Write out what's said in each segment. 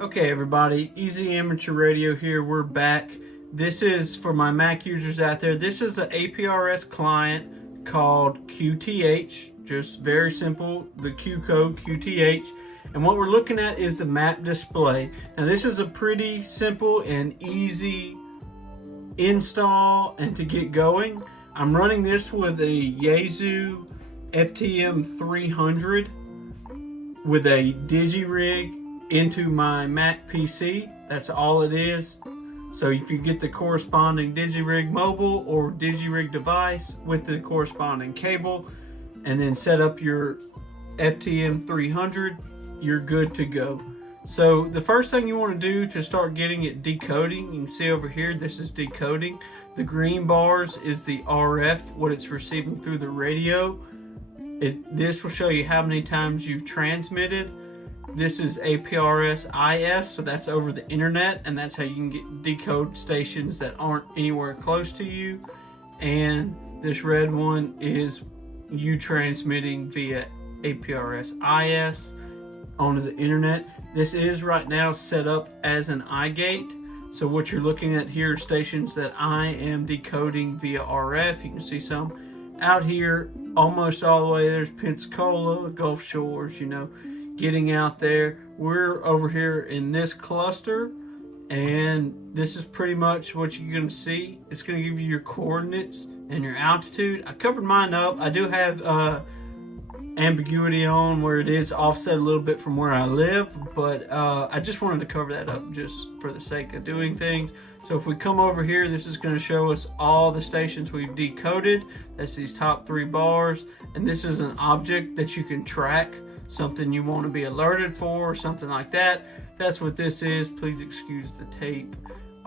Okay everybody, Easy Amateur Radio here, we're back. This is for my Mac users out there. This is an APRS client called QTH, just very simple, the Q code QTH. And what we're looking at is the map display. Now this is a pretty simple and easy install and to get going. I'm running this with a Yaesu FTM 300 with a DigiRig into my Mac PC. That's all it is. So if you get the corresponding DigiRig mobile or DigiRig device with the corresponding cable and then set up your FTM 300, you're good to go. So the first thing you want to do to start getting it decoding, you can see over here, this is decoding. The green bars is the RF, what it's receiving through the radio. This will show you how many times you've transmitted. This is APRS IS, so that's over the internet, and that's how you can decode stations that aren't anywhere close to you. And this red one is you transmitting via APRS IS onto the internet. This is right now set up as an iGate. So what you're looking at here are stations that I am decoding via RF. You can see some out here almost all the way. There's Pensacola, Gulf Shores, you know, getting out there. We're over here in this cluster, and this is pretty much what you're going to see. It's going to give you your coordinates and your altitude. I covered mine up. I do have ambiguity on where it is offset a little bit from where I live, but I just wanted to cover that up just for the sake of doing things. So if we come over here, this is going to show us all the stations we've decoded. That's these top 3 bars, and this is an object that you can track, something you want to be alerted for, or something like that. That's what this is. Please excuse the tape.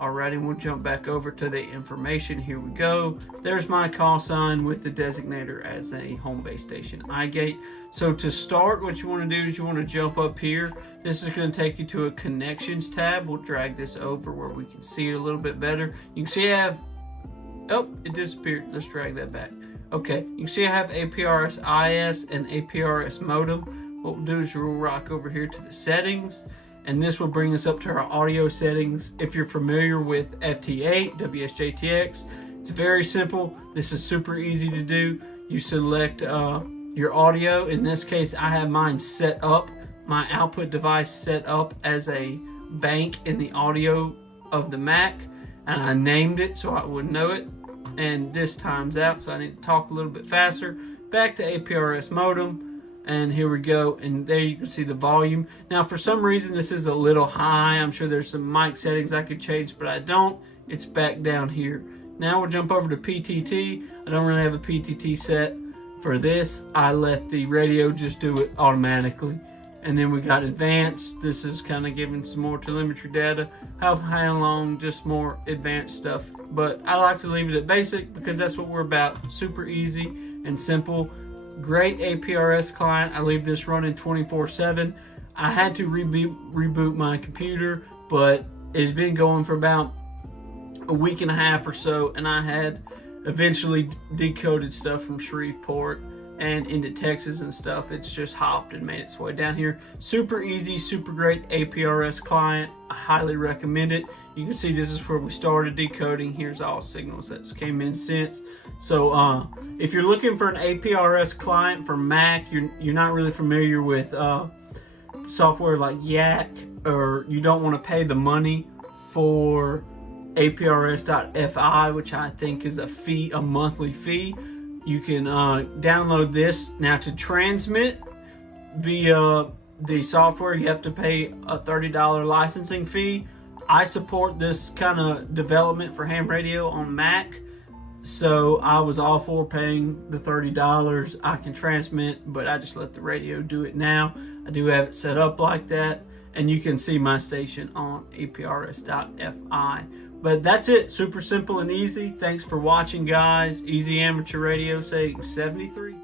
Alrighty, we'll jump back over to the information. Here we go. There's my call sign with the designator as a home base station iGate. So to start, what you want to do is you want to jump up here. This is going to take you to a connections tab. We'll drag this over where we can see it a little bit better. You can see I have, oh, it disappeared. Let's drag that back. Okay, you can see I have APRS IS and APRS modem. What we'll do is we'll rock over here to the settings, and this will bring us up to our audio settings. If you're familiar with FT8, WSJTX, it's very simple. This is super easy to do. You select your audio. In this case, I have mine set up, my output device set up as a bank in the audio of the Mac, and I named it so I would know it. And this times out, so I need to talk a little bit faster. Back to APRS modem. And here we go, and there you can see the volume. Now for some reason this is a little high. I'm sure there's some mic settings I could change, but I don't. It's back down here. Now we'll jump over to PTT. I don't really have a PTT set for this. I let the radio just do it automatically. And then we got advanced. This is kind of giving some more telemetry data. How high and long, just more advanced stuff. But I like to leave it at basic because that's what we're about. Super easy and simple. Great APRS client. I leave this running 24/7. I had to reboot my computer, but it's been going for about a week and a half or so, and I had eventually decoded stuff from Shreveport and into Texas and stuff. It's just hopped and made its way down here. Super easy, super great APRS client. I highly recommend it. You can see this is where we started decoding. Here's all signals that's came in since. So if you're looking for an APRS client for Mac, you're not really familiar with software like Yak, or you don't want to pay the money for APRS.FI, which I think is a monthly fee. You can download this. Now to transmit via the software, you have to pay a $30 licensing fee. I support this kind of development for ham radio on Mac, so I was all for paying the $30. I can transmit, but I just let the radio do it now. I do have it set up like that, and you can see my station on APRS.FI. But that's it, super simple and easy. Thanks for watching, guys. Easy Amateur Radio saying 73.